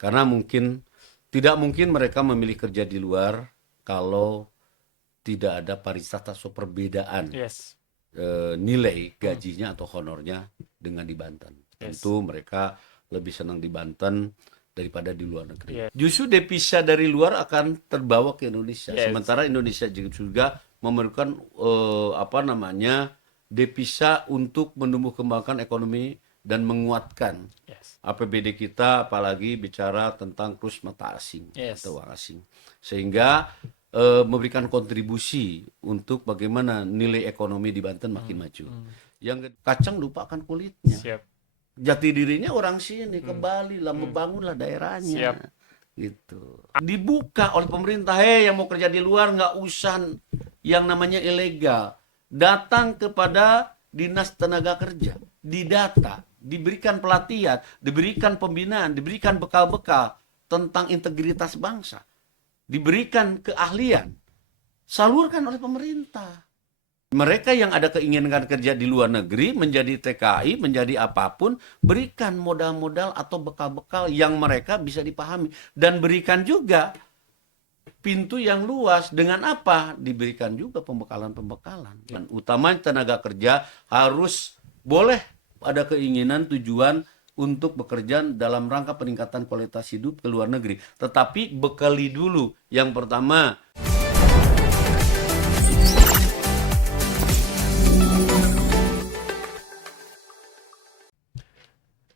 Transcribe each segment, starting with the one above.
Karena tidak mungkin mereka memilih kerja di luar kalau tidak ada pariwisata atau perbedaan Yes. nilai gajinya atau honornya dengan di Banten. Yes. Tentu mereka lebih senang di Banten daripada di luar negeri. Yes. Justru devisa dari luar akan terbawa ke Indonesia. Yes. Sementara Indonesia juga memerlukan devisa untuk menumbuh kembangkan ekonomi dan menguatkan Yes. APBD kita, apalagi bicara tentang kurs mata asing Yes. atau uang asing. Sehingga memberikan kontribusi untuk bagaimana nilai ekonomi di Banten makin maju. Yang kacang lupakan kulitnya. Siap. Jati dirinya orang sini, ke Bali lah, membangunlah daerahnya. Siap. Gitu. Dibuka oleh pemerintah, yang mau kerja di luar nggak usah yang namanya ilegal. Datang kepada Dinas Tenaga Kerja, didata, diberikan pelatihan, diberikan pembinaan, diberikan bekal-bekal tentang integritas bangsa, diberikan keahlian, salurkan oleh pemerintah. Mereka yang ada keinginan kerja di luar negeri, menjadi TKI, menjadi apapun, berikan modal-modal atau bekal-bekal yang mereka bisa dipahami. Dan berikan juga pintu yang luas. Dengan apa? Diberikan juga pembekalan-pembekalan. Dan utamanya tenaga kerja harus boleh ada keinginan, tujuan untuk bekerja dalam rangka peningkatan kualitas hidup ke luar negeri. Tetapi bekali dulu. Yang pertama,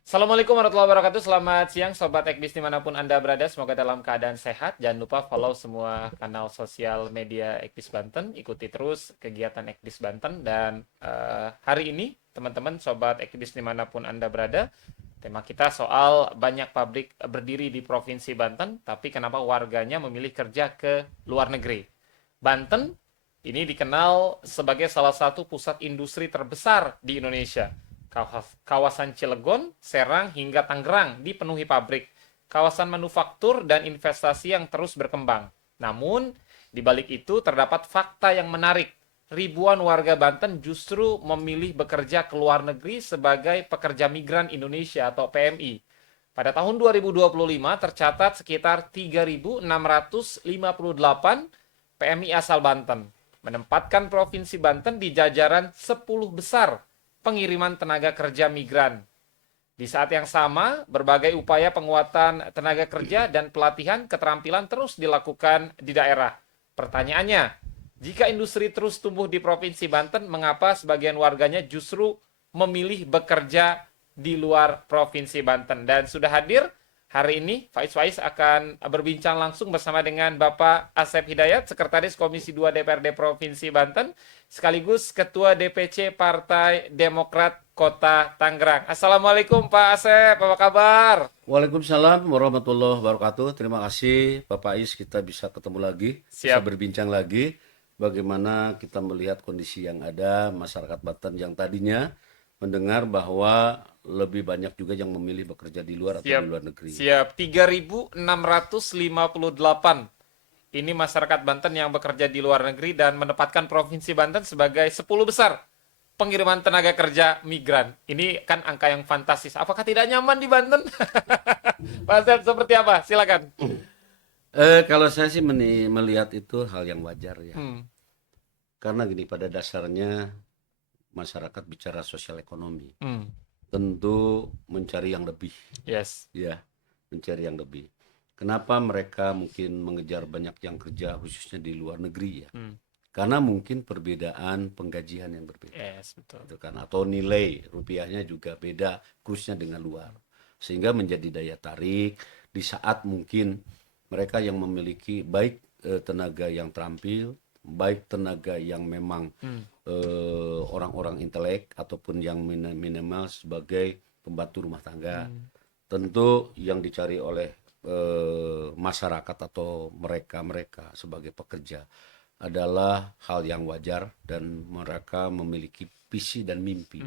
Assalamualaikum warahmatullahi wabarakatuh. Selamat siang Sobat Ekbis dimanapun Anda berada. Semoga dalam keadaan sehat. Jangan lupa follow semua kanal sosial media Ekbis Banten. Ikuti terus kegiatan Ekbis Banten. Dan hari ini teman-teman Sobat Ekbis dimanapun Anda berada, tema kita soal banyak pabrik berdiri di Provinsi Banten, tapi kenapa warganya memilih kerja ke luar negeri. Banten ini dikenal sebagai salah satu pusat industri terbesar di Indonesia. Kawasan Cilegon, Serang, hingga Tangerang dipenuhi pabrik, kawasan manufaktur dan investasi yang terus berkembang. Namun, di balik itu terdapat fakta yang menarik. Ribuan warga Banten justru memilih bekerja ke luar negeri sebagai pekerja migran Indonesia atau PMI. Pada tahun 2025 tercatat sekitar 3.658 PMI asal Banten, menempatkan Provinsi Banten di jajaran 10 besar pengiriman tenaga kerja migran. Di saat yang sama, berbagai upaya penguatan tenaga kerja dan pelatihan keterampilan terus dilakukan di daerah. Pertanyaannya, jika industri terus tumbuh di Provinsi Banten, mengapa sebagian warganya justru memilih bekerja di luar Provinsi Banten? Dan sudah hadir hari ini, Faiz akan berbincang langsung bersama dengan Bapak Asep Hidayat, Sekretaris Komisi 2 DPRD Provinsi Banten, sekaligus Ketua DPC Partai Demokrat Kota Tangerang. Assalamualaikum Pak Asep, apa kabar? Waalaikumsalam warahmatullahi wabarakatuh. Terima kasih Bapak Is, kita bisa ketemu lagi, bisa Siap. berbincang lagi bagaimana kita melihat kondisi yang ada masyarakat Banten yang tadinya mendengar bahwa lebih banyak juga yang memilih bekerja di luar atau di luar negeri. Siap. 3.658. Ini masyarakat Banten yang bekerja di luar negeri dan menempatkan Provinsi Banten sebagai 10 besar pengiriman tenaga kerja migran. Ini kan angka yang fantastis. Apakah tidak nyaman di Banten? Pak Asep, seperti apa? Silakan. Kalau saya sih melihat itu hal yang wajar ya. Karena gini, pada dasarnya masyarakat bicara sosial ekonomi. Tentu mencari yang lebih. Yes. Ya, mencari yang lebih. Kenapa mereka mungkin mengejar banyak yang kerja khususnya di luar negeri ya? Karena mungkin perbedaan penggajian yang berbeda. Yes, betul. Gitu kan? Atau nilai rupiahnya juga beda khususnya dengan luar. Sehingga menjadi daya tarik di saat mungkin mereka yang memiliki baik tenaga yang terampil, baik tenaga yang memang orang-orang intelek ataupun yang minimal sebagai pembantu rumah tangga. Tentu yang dicari oleh masyarakat atau mereka sebagai pekerja adalah hal yang wajar dan mereka memiliki visi dan mimpi.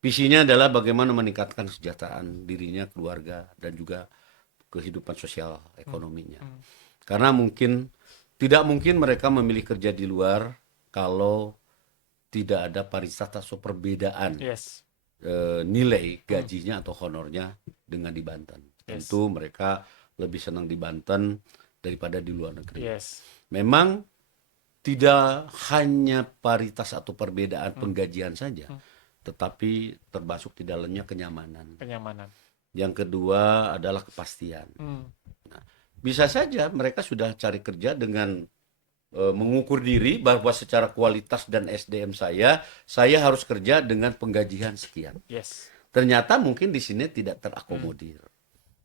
Visinya adalah bagaimana meningkatkan kesejahteraan dirinya, keluarga, dan juga kehidupan sosial ekonominya. Karena tidak mungkin mereka memilih kerja di luar kalau tidak ada pariwisata atau perbedaan Yes. nilai gajinya atau honornya dengan di Banten. Yes. Tentu mereka lebih senang di Banten daripada di luar negeri. Yes. Memang tidak hanya paritas atau perbedaan penggajian saja, tetapi termasuk di dalamnya kenyamanan. Kenyamanan. Yang kedua adalah kepastian. Bisa saja mereka sudah cari kerja dengan mengukur diri bahwa secara kualitas dan SDM saya harus kerja dengan penggajian sekian. Yes. Ternyata mungkin di sini tidak terakomodir,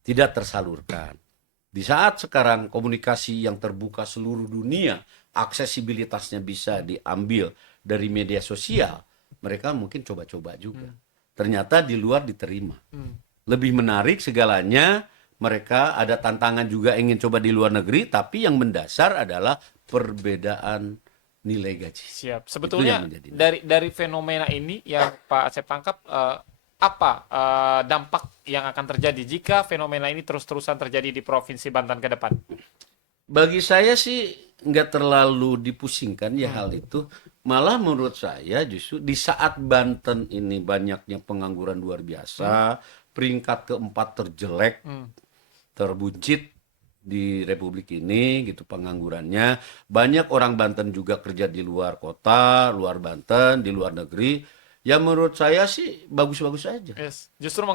tidak tersalurkan. Di saat sekarang komunikasi yang terbuka seluruh dunia, aksesibilitasnya bisa diambil dari media sosial, mereka mungkin coba-coba juga. Ternyata di luar diterima. Lebih menarik segalanya, mereka ada tantangan juga ingin coba di luar negeri, tapi yang mendasar adalah perbedaan nilai gaji. Siap. Itu Sebetulnya yang menjadi dari fenomena ini yang Pak Asep tangkap, apa dampak yang akan terjadi jika fenomena ini terus-terusan terjadi di Provinsi Banten ke depan? Bagi saya sih nggak terlalu dipusingkan ya hal itu. Malah menurut saya justru di saat Banten ini banyaknya pengangguran luar biasa, peringkat keempat terjelek, terbuncit di Republik ini gitu penganggurannya. Banyak orang Banten juga kerja di luar kota, luar Banten, di luar negeri. Ya menurut saya sih bagus-bagus saja. Yes. Justru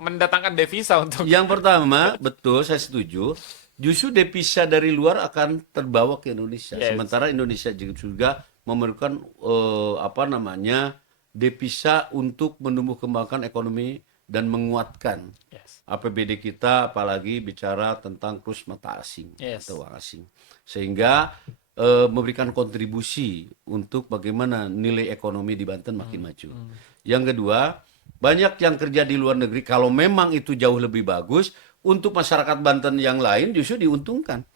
mendatangkan devisa untuk Yang pertama, betul saya setuju. Justru devisa dari luar akan terbawa ke Indonesia. Yes. Sementara Indonesia juga memerlukan devisa untuk menumbuh kembangkan ekonomi dan menguatkan Yes. APBD kita, apalagi bicara tentang kurs mata asing Yes. atau uang asing. Sehingga memberikan kontribusi untuk bagaimana nilai ekonomi di Banten makin maju. Yang kedua, banyak yang kerja di luar negeri, kalau memang itu jauh lebih bagus, untuk masyarakat Banten yang lain justru diuntungkan.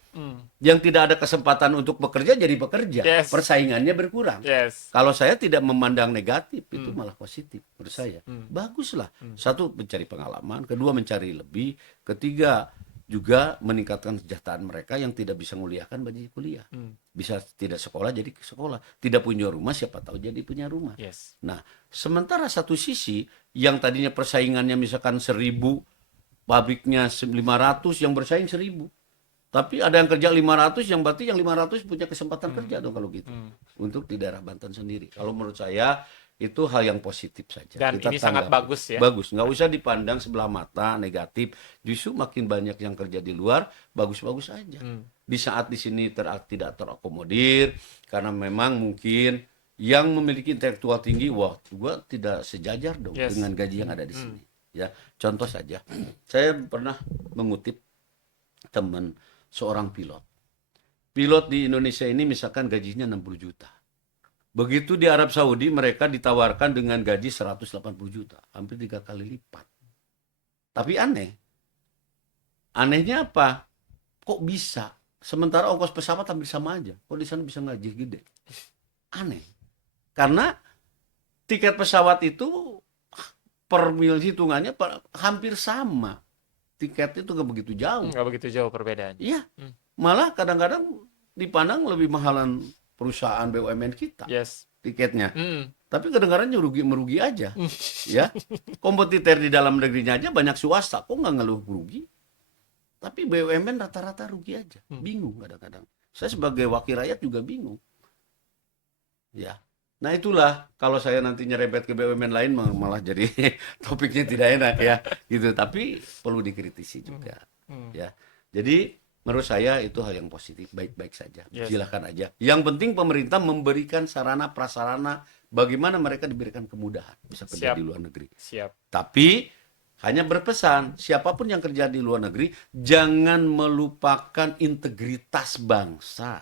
Yang tidak ada kesempatan untuk bekerja jadi bekerja. Yes. Persaingannya berkurang. Yes. Kalau saya tidak memandang negatif, itu malah positif menurut saya. Baguslah. Satu, mencari pengalaman. Kedua, mencari lebih. Ketiga, juga meningkatkan kesejahteraan mereka yang tidak bisa menguliahkan bagi kuliah. Bisa tidak sekolah jadi sekolah. Tidak punya rumah, siapa tahu jadi punya rumah. Yes. Nah, sementara satu sisi yang tadinya persaingannya misalkan 1.000, pabriknya 500, yang bersaing 1.000. Tapi ada yang kerja 500, yang berarti yang 500 punya kesempatan kerja dong kalau gitu. Untuk di daerah Banten sendiri. Kalau menurut saya itu hal yang positif saja. Dan Kita ini sangat tanggapi. bagus ya. Bagus, nggak usah dipandang sebelah mata negatif. Justru makin banyak yang kerja di luar, bagus-bagus aja. Di saat di sini tidak terakomodir, karena memang mungkin yang memiliki intelektual tinggi, wah, gua tidak sejajar dong Yes. dengan gaji yang ada di sini. Ya, contoh saja, saya pernah mengutip teman seorang pilot. Pilot di Indonesia ini misalkan gajinya 60 juta. Begitu di Arab Saudi mereka ditawarkan dengan gaji 180 juta, hampir 3 kali lipat. Tapi aneh. Anehnya apa? Kok bisa? Sementara ongkos pesawat hampir sama aja. Kok di sana bisa gaji gede? Aneh. Karena tiket pesawat itu per mil hitungannya hampir sama. Tiket itu nggak begitu jauh. Nggak begitu jauh perbedaannya. Iya. Malah kadang-kadang dipandang lebih mahalan perusahaan BUMN kita Yes. tiketnya. Tapi kadang-kadang merugi aja. Ya. Kompetitor di dalam negerinya aja banyak swasta, kok nggak ngeluh rugi? Tapi BUMN rata-rata rugi aja. Bingung kadang-kadang. Saya sebagai wakil rakyat juga bingung. Ya. Nah itulah kalau saya nanti nyerempet ke BUMN lain malah jadi topiknya tidak enak ya gitu. Tapi perlu dikritisi juga. Ya. Jadi menurut saya itu hal yang positif, baik-baik saja. Yes. Silakan aja. Yang penting pemerintah memberikan sarana prasarana bagaimana mereka diberikan kemudahan bisa kerja Siap. di luar negeri. Siap. Tapi hanya berpesan, siapapun yang kerja di luar negeri jangan melupakan integritas bangsa,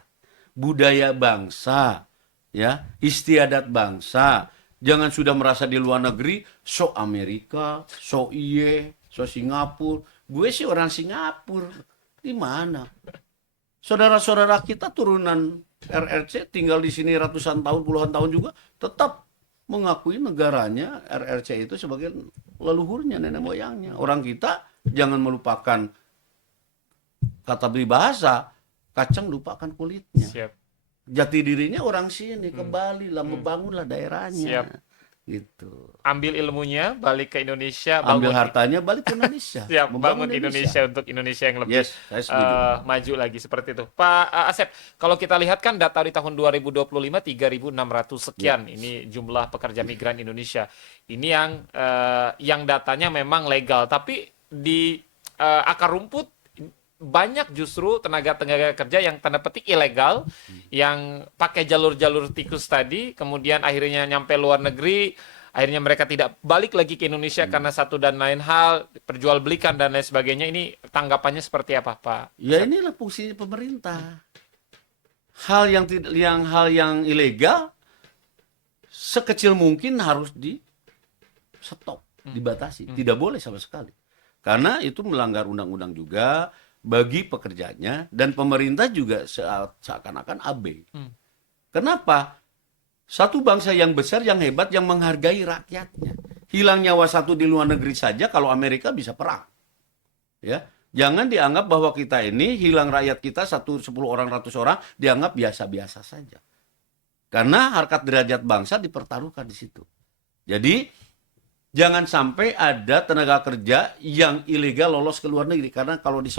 budaya bangsa, ya, istiadat bangsa. Jangan sudah merasa di luar negeri so Amerika, so so Singapura. Gue sih orang Singapura. Di mana? Saudara-saudara kita turunan RRC tinggal di sini ratusan tahun, puluhan tahun juga tetap mengakui negaranya RRC itu sebagai leluhurnya, nenek moyangnya. Orang kita jangan melupakan kata peribahasa, kacang lupakan kulitnya. Siap. Jati dirinya orang sini, ke Bali lah, membangunlah daerahnya. Siap. Gitu. Ambil ilmunya, balik ke Indonesia, Ambil bangun hartanya balik ke Indonesia, siap membangun bangun Indonesia untuk Indonesia yang lebih Yes, saya setuju. maju lagi seperti itu. Pak Asep, kalau kita lihat kan data di tahun 2025 3.600 Ya. sekian ini jumlah pekerja migran Indonesia. Ini yang datanya memang legal, tapi di akar rumput banyak justru tenaga-tenaga kerja yang tanda petik ilegal, yang pakai jalur-jalur tikus tadi, kemudian akhirnya nyampe luar negeri, akhirnya mereka tidak balik lagi ke Indonesia karena satu dan lain hal, perjualbelikan dan lain sebagainya. Ini tanggapannya seperti apa, Pak? Ya inilah fungsi pemerintah. Hal yang ilegal sekecil mungkin harus di stop, dibatasi, tidak boleh sama sekali. Karena itu melanggar undang-undang juga bagi pekerjanya, dan pemerintah juga seakan-akan abe. Kenapa? Satu bangsa yang besar, yang hebat, yang menghargai rakyatnya. Hilang nyawa satu di luar negeri saja, kalau Amerika bisa perang. Ya, jangan dianggap bahwa kita ini hilang rakyat kita 10 orang, 100 orang dianggap biasa-biasa saja. Karena harkat derajat bangsa dipertaruhkan di situ. Jadi jangan sampai ada tenaga kerja yang ilegal lolos ke luar negeri, karena kalau di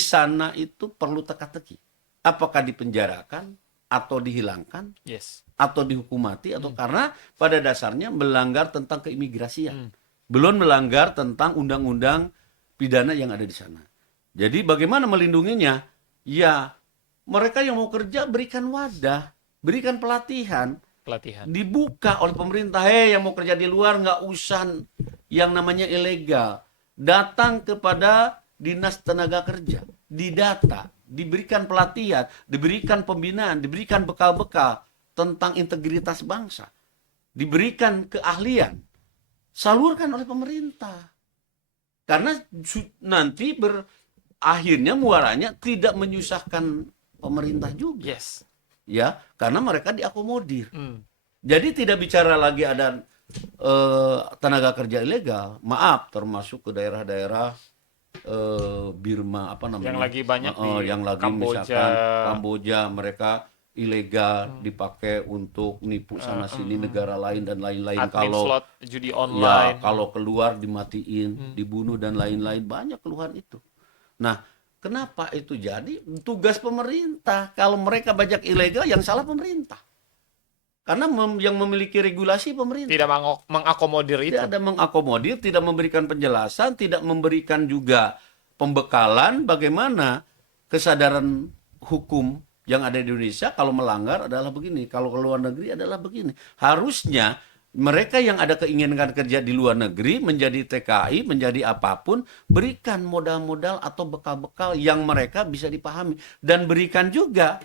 sana itu perlu teka-teki. Apakah dipenjarakan atau dihilangkan Yes. atau dihukum mati, atau karena pada dasarnya melanggar tentang keimigrasian. Belum melanggar tentang undang-undang pidana yang ada di sana. Jadi bagaimana melindunginya? Ya, mereka yang mau kerja berikan wadah, berikan pelatihan, dibuka oleh pemerintah. Yang mau kerja di luar nggak usah yang namanya ilegal. Datang kepada Dinas Tenaga Kerja, didata, diberikan pelatihan, diberikan pembinaan, diberikan bekal-bekal tentang integritas bangsa, diberikan keahlian, salurkan oleh pemerintah. Karena nanti akhirnya muaranya tidak menyusahkan pemerintah juga. Yes. Ya, karena mereka diakomodir. Jadi tidak bicara lagi ada tenaga kerja ilegal. Maaf, termasuk ke daerah-daerah Birma, apa namanya? Yang lagi banyak di yang lagi Kamboja. misalkan Kamboja, mereka ilegal dipakai untuk nipu sana sini negara lain dan lain-lain. Admin Kalau slot judi online. ya, kalau keluar dimatiin, dibunuh dan lain-lain, banyak keluhan itu. Nah, kenapa itu jadi tugas pemerintah? Kalau mereka banyak ilegal, yang salah pemerintah. Karena yang memiliki regulasi pemerintah. Tidak mengakomodir itu. Tidak ada mengakomodir, tidak memberikan penjelasan, tidak memberikan juga pembekalan bagaimana kesadaran hukum yang ada di Indonesia. Kalau melanggar adalah begini, kalau ke luar negeri adalah begini. Harusnya mereka yang ada keinginan kerja di luar negeri, menjadi TKI, menjadi apapun, berikan modal-modal atau bekal-bekal yang mereka bisa dipahami. Dan berikan juga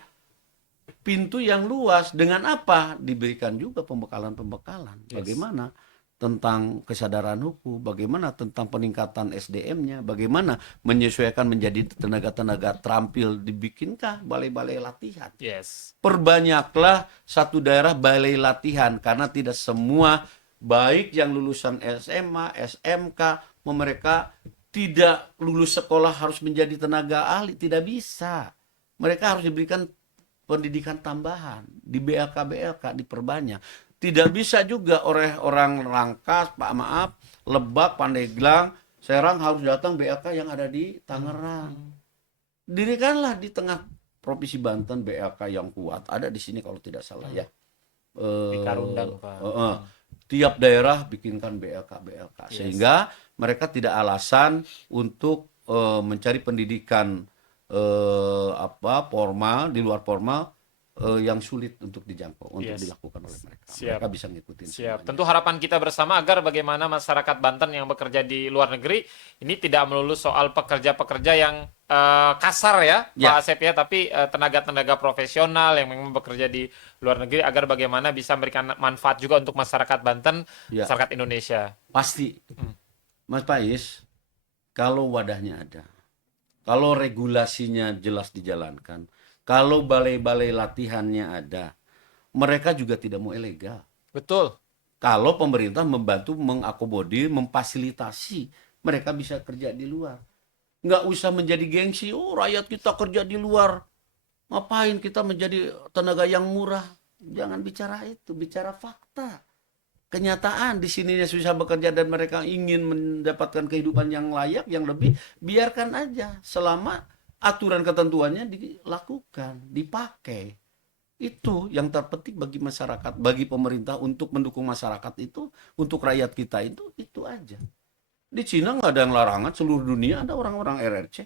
pintu yang luas. Dengan apa? Diberikan juga pembekalan-pembekalan. Yes. Bagaimana tentang kesadaran hukum, bagaimana tentang peningkatan SDM-nya, bagaimana menyesuaikan menjadi tenaga-tenaga terampil, dibikinkah balai-balai latihan. Yes. Perbanyaklah satu daerah balai latihan, karena tidak semua, baik yang lulusan SMA, SMK, mereka tidak lulus sekolah harus menjadi tenaga ahli, tidak bisa. Mereka harus diberikan pendidikan tambahan di BLK diperbanyak. Tidak bisa juga orang Rangkas, Lebak, Pandeglang, Serang harus datang BLK yang ada di Tangerang. Dirikanlah di tengah Provinsi Banten BLK yang kuat, ada di sini kalau tidak salah ya. Di Karundang, Pak. Tiap daerah bikinkan BLK. Yes. Sehingga mereka tidak alasan untuk mencari pendidikan formal, di luar formal, yang sulit untuk dijangkau, untuk dilakukan oleh mereka. Siap. Mereka bisa ngikutin. Siap. Semuanya. Tentu harapan kita bersama agar bagaimana masyarakat Banten yang bekerja di luar negeri ini tidak melulu soal pekerja-pekerja yang kasar ya, Pak Asep ya, tapi tenaga-tenaga profesional yang memang bekerja di luar negeri, agar bagaimana bisa memberikan manfaat juga untuk masyarakat Banten, masyarakat Indonesia. Pasti, Mas Pais, kalau wadahnya ada, kalau regulasinya jelas dijalankan, kalau balai-balai latihannya ada, mereka juga tidak mau ilegal. Betul. Kalau pemerintah membantu, mengakomodir, memfasilitasi, mereka bisa kerja di luar. Nggak usah menjadi gengsi, rakyat kita kerja di luar. Ngapain kita menjadi tenaga yang murah? Jangan bicara itu, bicara fakta. kenyataan di sininya susah bekerja dan mereka ingin mendapatkan kehidupan yang layak, yang lebih, biarkan aja selama aturan ketentuannya dilakukan, dipakai. Itu yang terpenting bagi masyarakat, bagi pemerintah untuk mendukung masyarakat itu, untuk rakyat kita itu aja. Di Cina nggak ada yang larangan, seluruh dunia ada orang-orang RRC.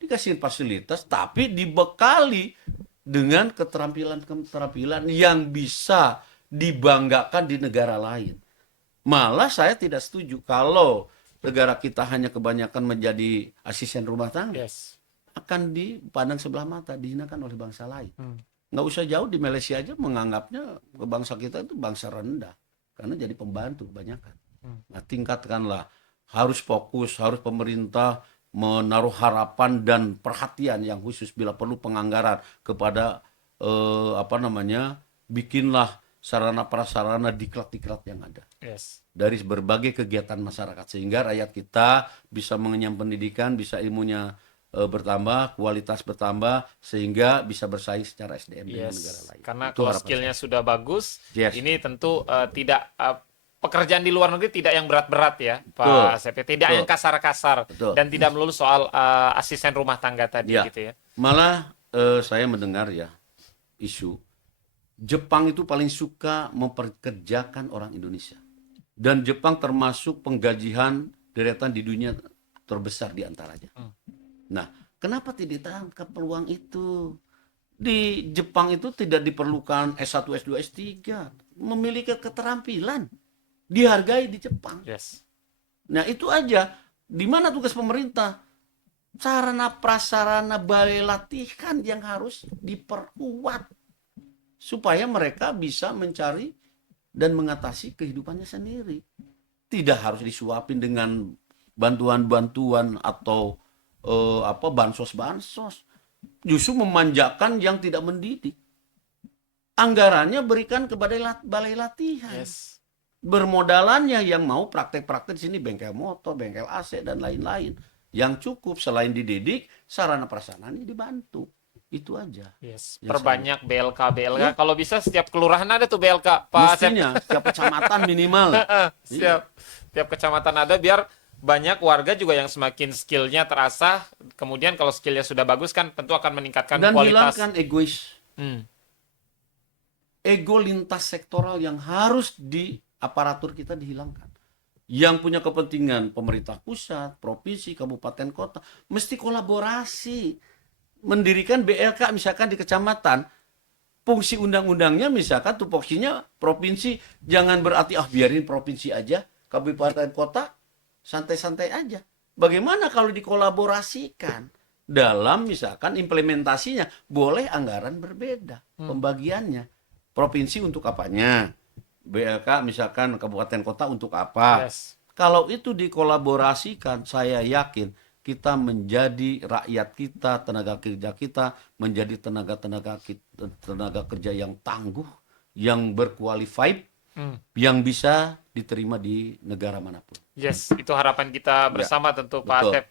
Dikasih fasilitas, tapi dibekali dengan keterampilan-keterampilan yang bisa dibanggakan di negara lain. Malah saya tidak setuju kalau negara kita hanya kebanyakan menjadi asisten rumah tangga. Yes. Akan dipandang sebelah mata, dihinakan oleh bangsa lain. Nggak usah jauh, di Malaysia aja menganggapnya bangsa kita itu bangsa rendah. Karena jadi pembantu kebanyakan. Nah, tingkatkanlah. Harus fokus, harus pemerintah menaruh harapan dan perhatian yang khusus bila perlu penganggaran kepada bikinlah sarana prasarana diklat-diklat yang ada. Yes. Dari berbagai kegiatan masyarakat sehingga rakyat kita bisa mengenyam pendidikan, bisa ilmunya bertambah, kualitas bertambah sehingga bisa bersaing secara SDM dengan negara lain. Karena Itu kalau harapan skillnya saya. sudah bagus, Yes. ini tentu tidak pekerjaan di luar negeri tidak yang berat-berat ya, Betul. Pak Asep. Tidak Betul. yang kasar-kasar Betul. dan tidak melulu soal asisten rumah tangga tadi Ya. gitu ya. Malah saya mendengar ya isu Jepang itu paling suka memperkerjakan orang Indonesia. Dan Jepang termasuk penggajian deretan di dunia terbesar di antaranya. Nah, kenapa tidak ditangkap peluang itu? Di Jepang itu tidak diperlukan S1, S2, S3. Memiliki keterampilan. Dihargai di Jepang. Yes. Nah, itu aja. Di mana tugas pemerintah? Sarana prasarana balai latihan yang harus diperkuat. Supaya mereka bisa mencari dan mengatasi kehidupannya sendiri. Tidak harus disuapin dengan bantuan-bantuan atau bansos-bansos. Justru memanjakan yang tidak mendidik. Anggarannya berikan kepada balai latihan. Yes. Bermodalannya yang mau praktek-praktek di sini, bengkel motor, bengkel AC dan lain-lain. Yang cukup selain dididik, sarana prasarananya dibantu. Itu aja. Yes. Yang Perbanyak BLK. Ya. Kalau bisa setiap kelurahan ada tuh BLK, Pak Asep. Mestinya setiap kecamatan minimal. Setiap kecamatan ada biar banyak warga juga yang semakin skillnya terasah. Kemudian kalau skillnya sudah bagus kan tentu akan meningkatkan Dan kualitas. hilangkan egois. Hmm. Ego lintas sektoral yang harus di aparatur kita dihilangkan. Yang punya kepentingan pemerintah pusat, provinsi, kabupaten, kota mesti kolaborasi. Mendirikan BLK misalkan di kecamatan, fungsi undang-undangnya misalkan tupoksinya provinsi, jangan berarti biarin provinsi aja, kabupaten kota santai-santai aja. Bagaimana kalau dikolaborasikan dalam misalkan implementasinya, boleh anggaran berbeda pembagiannya. Provinsi untuk apanya? BLK misalkan kabupaten kota untuk apa? Yes. Kalau itu dikolaborasikan, saya yakin kita menjadi rakyat kita, tenaga kerja kita menjadi tenaga kerja yang tangguh, yang berqualified, yang bisa diterima di negara manapun. Yes, itu harapan kita bersama tentu Pak betul. Asep.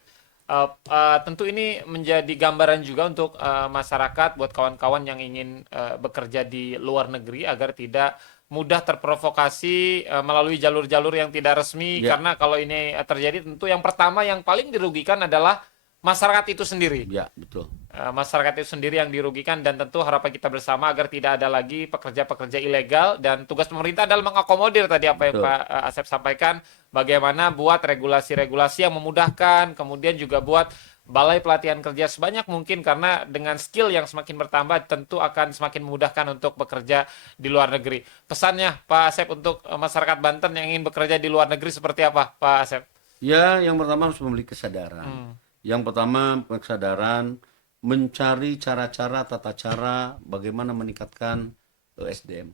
Tentu ini menjadi gambaran juga untuk masyarakat, buat kawan-kawan yang ingin bekerja di luar negeri agar tidak mudah terprovokasi melalui jalur-jalur yang tidak resmi. Ya. Karena kalau ini terjadi tentu yang pertama yang paling dirugikan adalah masyarakat itu sendiri. Ya, betul. Masyarakat itu sendiri yang dirugikan dan tentu harapan kita bersama agar tidak ada lagi pekerja-pekerja ilegal dan tugas pemerintah adalah mengakomodir tadi apa yang Betul. Pak Asep sampaikan, bagaimana buat regulasi-regulasi yang memudahkan, kemudian juga buat balai pelatihan kerja sebanyak mungkin karena dengan skill yang semakin bertambah tentu akan semakin memudahkan untuk bekerja di luar negeri. Pesannya Pak Asep untuk masyarakat Banten yang ingin bekerja di luar negeri seperti apa Pak Asep? Ya, yang pertama harus memiliki kesadaran. Yang pertama kesadaran mencari cara-cara, tata cara bagaimana meningkatkan SDM.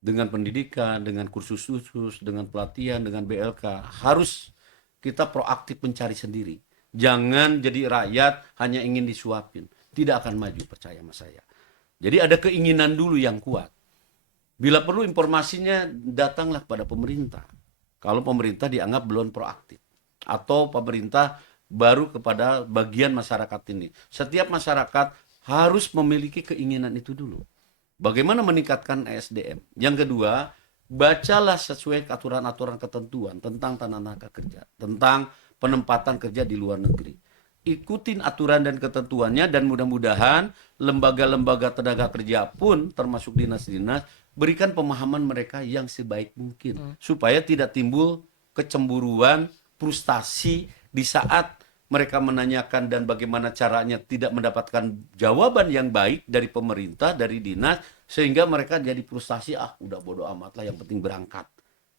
Dengan pendidikan, dengan kursus khusus, dengan pelatihan, dengan BLK. Harus kita proaktif mencari sendiri. Jangan jadi rakyat hanya ingin disuapin. Tidak akan maju, percaya sama saya. Jadi ada keinginan dulu yang kuat. Bila perlu informasinya datanglah pada pemerintah. Kalau pemerintah dianggap belum proaktif. Atau pemerintah baru kepada bagian masyarakat ini. Setiap masyarakat harus memiliki keinginan itu dulu. Bagaimana meningkatkan SDM. Yang kedua, bacalah sesuai aturan-aturan ketentuan tentang tenaga kerja, tentang penempatan kerja di luar negeri. Ikutin aturan dan ketentuannya, dan mudah-mudahan lembaga-lembaga tenaga kerja pun termasuk dinas-dinas berikan pemahaman mereka yang sebaik mungkin supaya tidak timbul kecemburuan, frustasi di saat mereka menanyakan dan bagaimana caranya tidak mendapatkan jawaban yang baik dari pemerintah, dari dinas, sehingga mereka jadi frustasi, udah bodo amat lah, yang penting berangkat.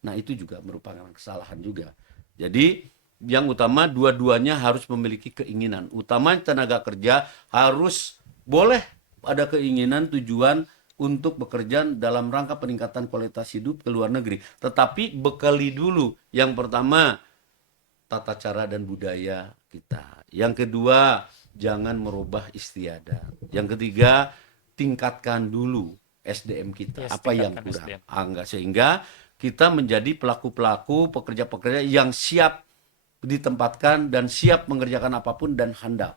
Nah, itu juga merupakan kesalahan juga. Jadi yang utama dua-duanya harus memiliki keinginan. Utama tenaga kerja harus boleh ada keinginan, tujuan untuk bekerja dalam rangka peningkatan kualitas hidup ke luar negeri. Tetapi bekali dulu. Yang pertama, tata cara dan budaya kita. Yang kedua, jangan merubah istiadat. Yang ketiga, tingkatkan dulu SDM kita. Yes, apa yang tingkatkan kurang? SDM. Enggak, sehingga kita menjadi pelaku-pelaku, pekerja-pekerja yang siap ditempatkan dan siap mengerjakan apapun dan handal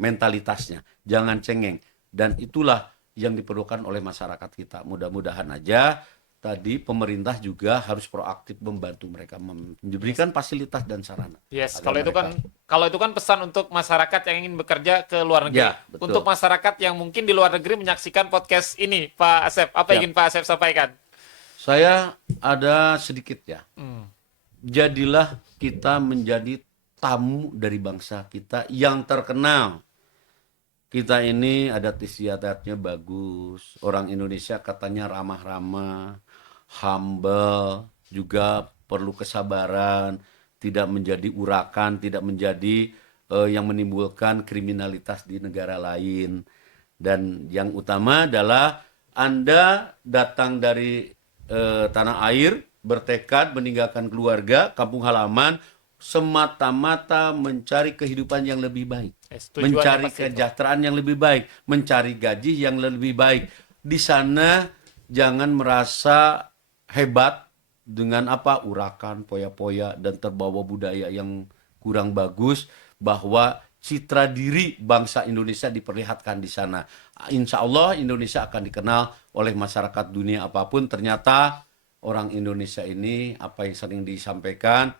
mentalitasnya. Jangan cengeng. Dan itulah yang diperlukan oleh masyarakat kita. Mudah-mudahan aja tadi pemerintah juga harus proaktif membantu mereka, memberikan fasilitas dan sarana. Yes, agar kalau itu kan pesan untuk masyarakat yang ingin bekerja ke luar negeri. Ya, betul. Untuk masyarakat yang mungkin di luar negeri menyaksikan podcast ini, Pak Asep, apa yang ingin Pak Asep sampaikan? Saya ada sedikit ya. Jadilah kita menjadi tamu dari bangsa kita yang terkenal. Kita ini adat istiadatnya bagus. Orang Indonesia katanya ramah-ramah, humble, juga perlu kesabaran, tidak menjadi urakan, tidak menjadi yang menimbulkan kriminalitas di negara lain. Dan yang utama adalah Anda datang dari tanah air, bertekad meninggalkan keluarga, kampung halaman, semata-mata mencari kehidupan yang lebih baik, mencari kesejahteraan yang lebih baik, mencari gaji yang lebih baik. Di sana jangan merasa hebat dengan urakan, poya-poya, dan terbawa budaya yang kurang bagus, bahwa citra diri bangsa Indonesia diperlihatkan di sana. Insya Allah Indonesia akan dikenal oleh masyarakat dunia apapun. Ternyata orang Indonesia ini, apa yang sering disampaikan,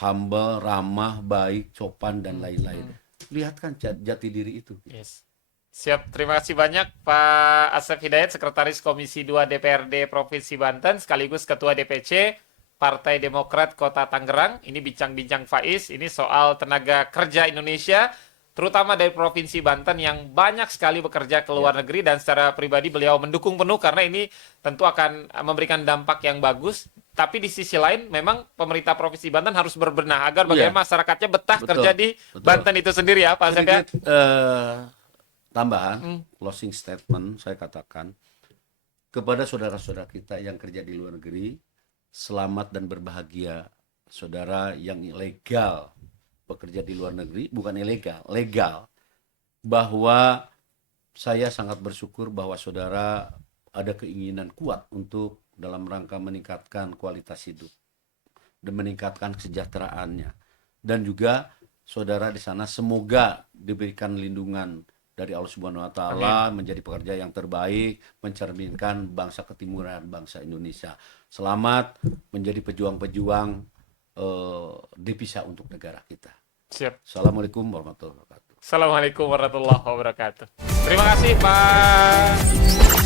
humble, ramah, baik, sopan, dan lain-lain. Lihatkan jati diri itu. Yes. Siap, terima kasih banyak Pak Asep Hidayat, Sekretaris Komisi 2 DPRD Provinsi Banten, sekaligus Ketua DPC Partai Demokrat Kota Tangerang. Ini bincang-bincang Faiz, ini soal tenaga kerja Indonesia, terutama dari Provinsi Banten yang banyak sekali bekerja ke luar negeri, dan secara pribadi beliau mendukung penuh karena ini tentu akan memberikan dampak yang bagus. Tapi di sisi lain memang pemerintah Provinsi Banten harus berbenah agar bagaimana masyarakatnya betah kerja di Banten itu sendiri ya Pak Asep ya. Tambahan, closing statement saya katakan kepada saudara-saudara kita yang kerja di luar negeri, selamat dan berbahagia. Saudara yang ilegal bekerja di luar negeri, bukan ilegal, legal. Bahwa saya sangat bersyukur bahwa saudara ada keinginan kuat untuk dalam rangka meningkatkan kualitas hidup dan meningkatkan kesejahteraannya. Dan juga saudara di sana semoga diberikan lindungan dari Allah Subhanahu wa taala, menjadi pekerja yang terbaik, mencerminkan bangsa ketimuran, bangsa Indonesia. Selamat menjadi pejuang-pejuang devisa untuk negara kita. Siap. Assalamualaikum warahmatullahi wabarakatuh. Assalamualaikum warahmatullahi wabarakatuh. Terima kasih Pak